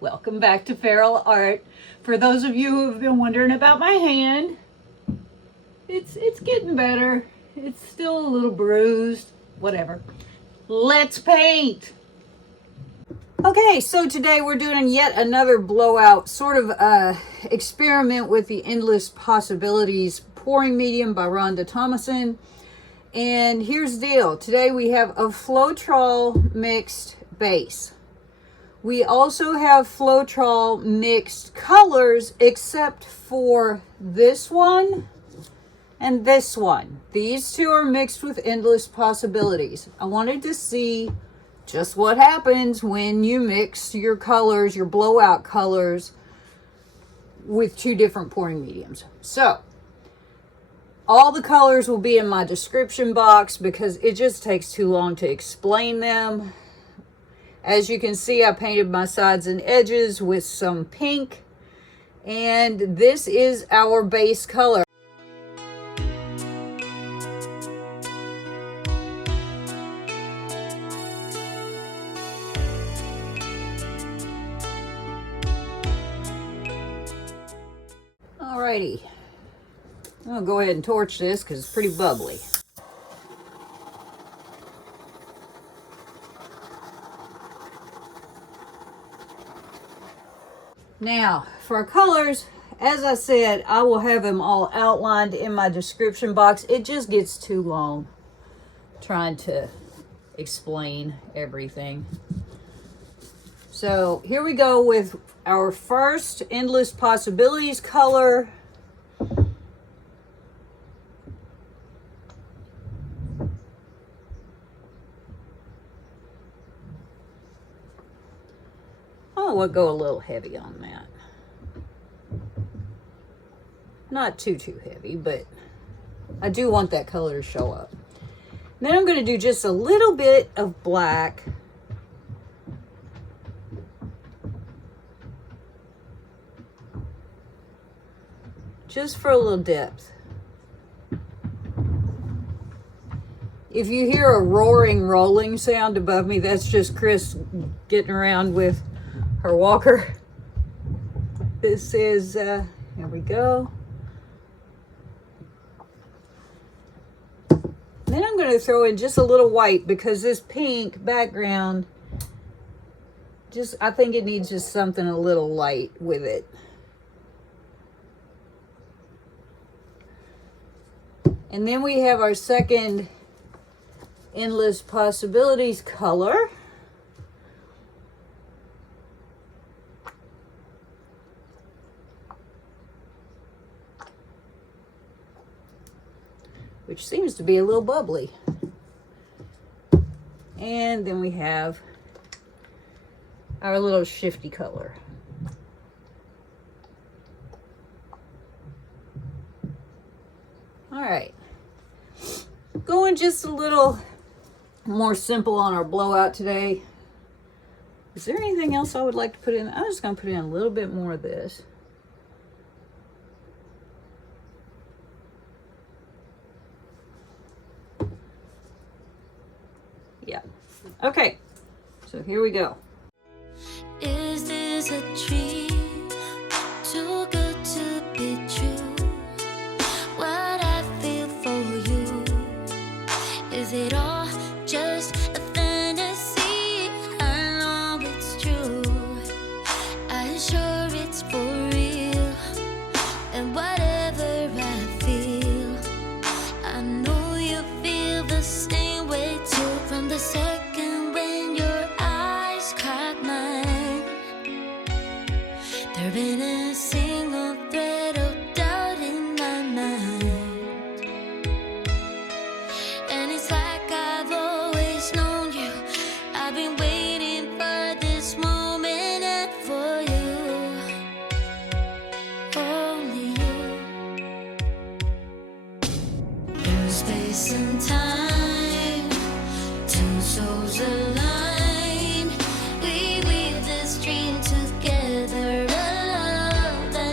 Welcome back to Feral Art. For those of you who have been wondering about my hand, it's getting better. It's still a little bruised, whatever. Let's paint. Okay, so today we're doing yet another blowout sort of experiment with the Endless Possibilities pouring medium by Rhonda Thomason. And here's the deal. Today we have a Floetrol mixed base. We also have Floetrol mixed colors, except for this one and this one. These two are mixed with Endless Possibilities. I wanted to see just what happens when you mix your colors, your blowout colors, with two different pouring mediums. So, all the colors will be in my description box because it just takes too long to explain them. As you can see, I painted my sides and edges with some pink, and this is our base color. Alrighty, I'm gonna go ahead and torch this because it's pretty bubbly. Now, for our colors, as I said, I will have them all outlined in my description box. It just gets too long trying to explain everything. So here we go with our first Endless Possibilities color. We'll go a little heavy on that. Not too heavy, but I do want that color to show up. Then I'm going to do just a little bit of black. Just for a little depth. If you hear a roaring, rolling sound above me, that's just Chris getting around with her walker. This is, here we go. Then I'm going to throw in just a little white because this pink background, I think it needs just something a little light with it. And then we have our second Endless Possibilities color. Which seems to be a little bubbly. And then we have our little shifty color. All right. Going just a little more simple on our blowout today. Is there anything else I would like to put in? I'm just going to put in a little bit more of this. Yeah. Okay. So here we go. Is this a dream? Too good to be true. What I feel for you. Is it all just a fantasy? I know it's true. I'm sure it's for real. And whatever I feel, I know you feel the same way too. From the second when your eyes caught mine, there been a single thread of doubt in my mind. And it's like I've always known you. I've been waiting for this moment and for you, only you. In space and time, two souls align. We weave this dream together, a love that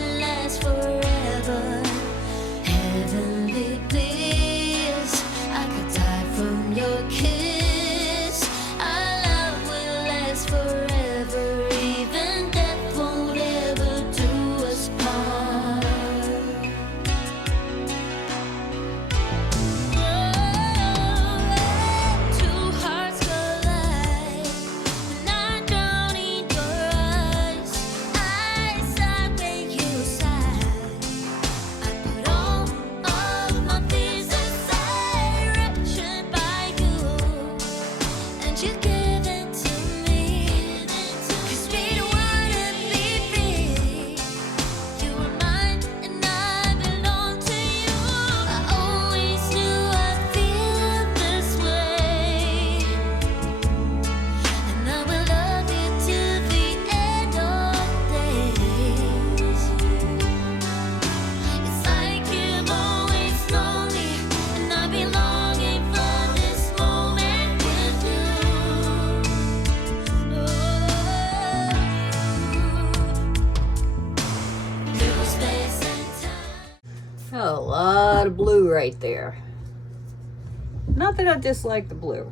lot of blue right there. Not that I dislike the blue.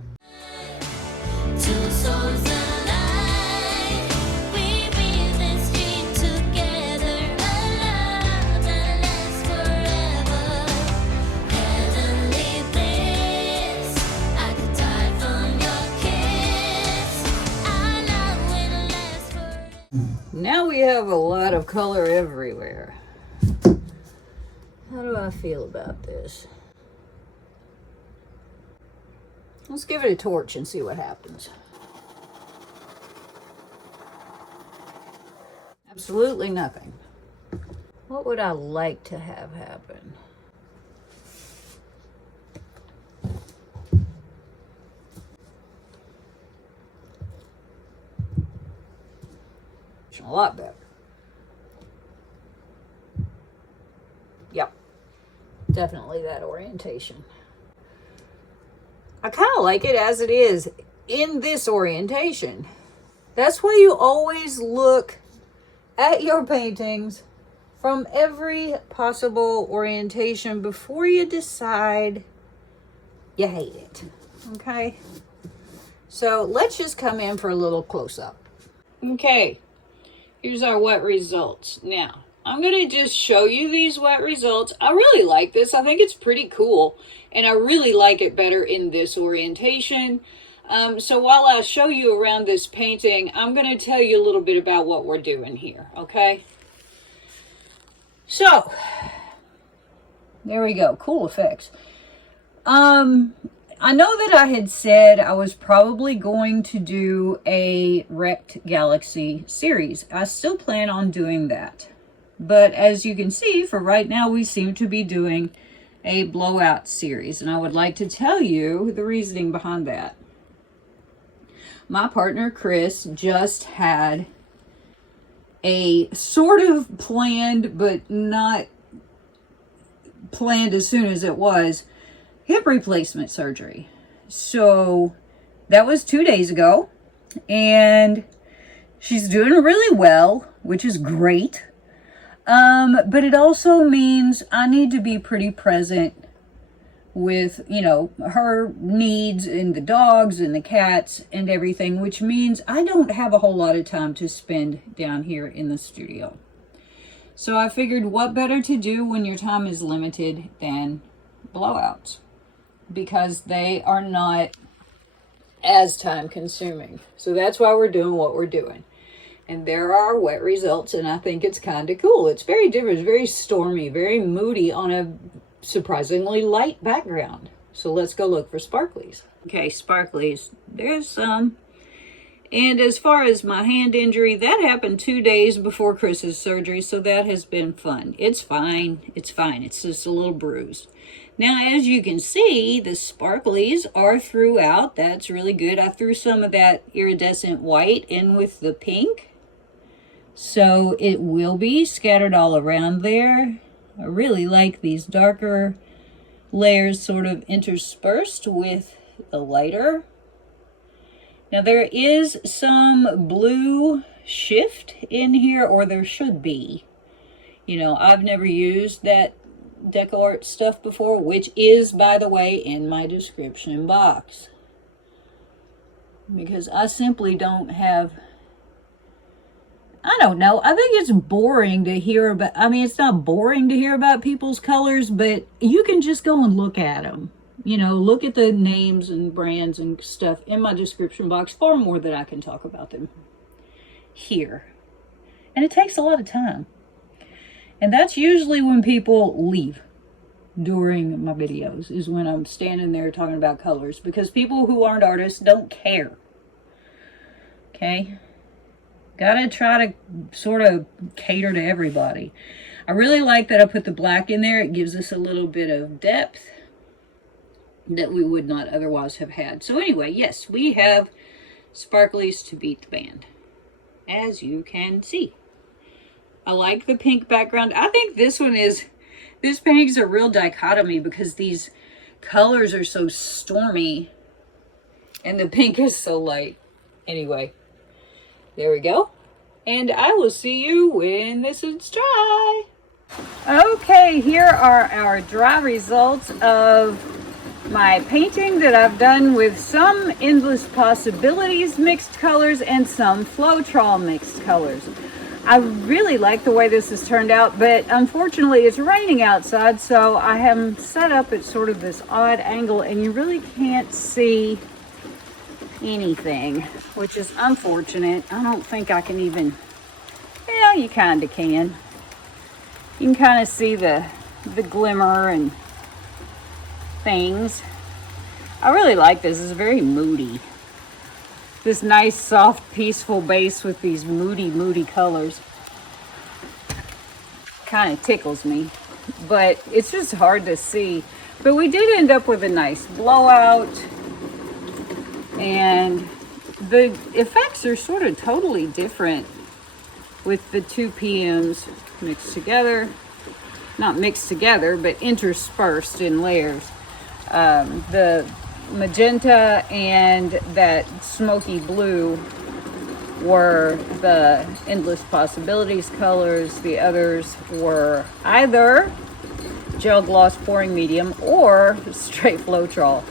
Two souls alive, we breathe and sleep together, a love that lasts forever, heavenly bliss. I could die from your kiss. Our love will last forever. Now we have a lot of color everywhere. How do I feel about this? Let's give it a torch and see what happens. Absolutely nothing. What would I like to have happen? A lot better. Yep. Definitely that orientation. I kind of like it as it is in this orientation. That's why you always look at your paintings from every possible orientation before you decide you hate it. Okay? So let's just come in for a little close-up. Okay, here's our wet results. Now, I'm going to just show you these wet results. I really like this. I think it's pretty cool. And I really like it better in this orientation. So while I show you around this painting, I'm going to tell you a little bit about what we're doing here, okay? So, there we go. Cool effects. I know that I had said I was probably going to do a Wrecked Galaxy series. I still plan on doing that. But as you can see, for right now, we seem to be doing a blowout series. And I would like to tell you the reasoning behind that. My partner, Chris, just had a sort of planned, but not planned as soon as it was, hip replacement surgery. So that was 2 days ago. And she's doing really well, which is great. But it also means I need to be pretty present with, you know, her needs and the dogs and the cats and everything, which means I don't have a whole lot of time to spend down here in the studio. So I figured what better to do when your time is limited than blowouts, because they are not as time consuming. So that's why we're doing what we're doing. And there are wet results, and I think it's kind of cool. It's very different. It's very stormy, very moody on a surprisingly light background. So let's go look for sparklies. Okay, sparklies. There's some. And as far as my hand injury, that happened 2 days before Chris's surgery, so that has been fun. It's fine. It's fine. It's just a little bruised. Now, as you can see, the sparklies are throughout. That's really good. I threw some of that iridescent white in with the pink, so it will be scattered all around there. I really like these darker layers sort of interspersed with the lighter. Now there is some blue shift in here, or there should be. You know, I've never used that DecoArt stuff before, which is, by the way, in my description box. Because I simply don't have, I don't know. I think it's boring to hear about, I mean, it's not boring to hear about people's colors, but you can just go and look at them. You know, look at the names and brands and stuff in my description box, far more than I can talk about them here. And it takes a lot of time. And that's usually when people leave during my videos, is when I'm standing there talking about colors, because people who aren't artists don't care. Okay? Gotta try to sort of cater to everybody. I really like that I put the black in there. It gives us a little bit of depth that we would not otherwise have had. So anyway, yes, we have sparklies to beat the band, as you can see. I like the pink background. I think this painting's a real dichotomy, because these colors are so stormy and the pink is so light. Anyway, there we go. And I will see you when this is dry. Okay, here are our dry results of my painting that I've done with some Endless Possibilities mixed colors and some Floetrol mixed colors. I really like the way this has turned out, but unfortunately it's raining outside, so I have them set up at sort of this odd angle and you really can't see anything, which is unfortunate. I don't think I can even, yeah, you kind of can. You can kind of see the glimmer and things. I really like this. It's very moody. This nice, soft, peaceful base with these moody colors. Kind of tickles me, but it's just hard to see. But we did end up with a nice blowout, and the effects are sort of totally different with the two PMs mixed together. Not mixed together, but interspersed in layers. The magenta and that smoky blue were the Endless Possibilities colors. The others were either gel gloss pouring medium or straight Floetrol.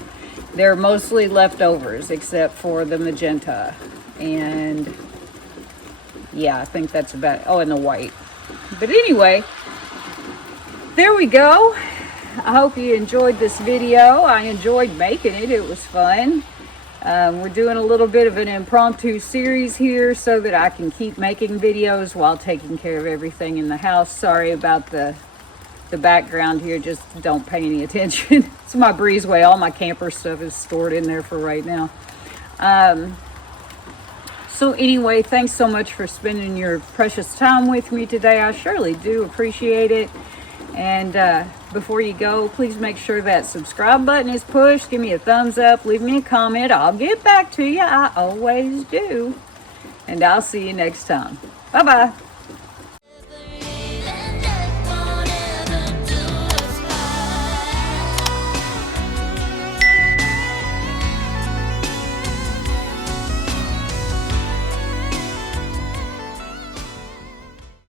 They're mostly leftovers except for the magenta, and yeah, I think that's about, oh, and the white. But anyway, there we go. I hope you enjoyed this video. I enjoyed making it. It was fun. We're doing a little bit of an impromptu series here so that I can keep making videos while taking care of everything in the house. Sorry about the background here. Just don't pay any attention. It's my breezeway. All my camper stuff is stored in there for right now. So anyway, thanks so much for spending your precious time with me today. I surely do appreciate it. And before you go, please make sure that subscribe button is pushed. Give me a thumbs up. Leave me a comment. I'll get back to you. I always do. And I'll see you next time. Bye-bye.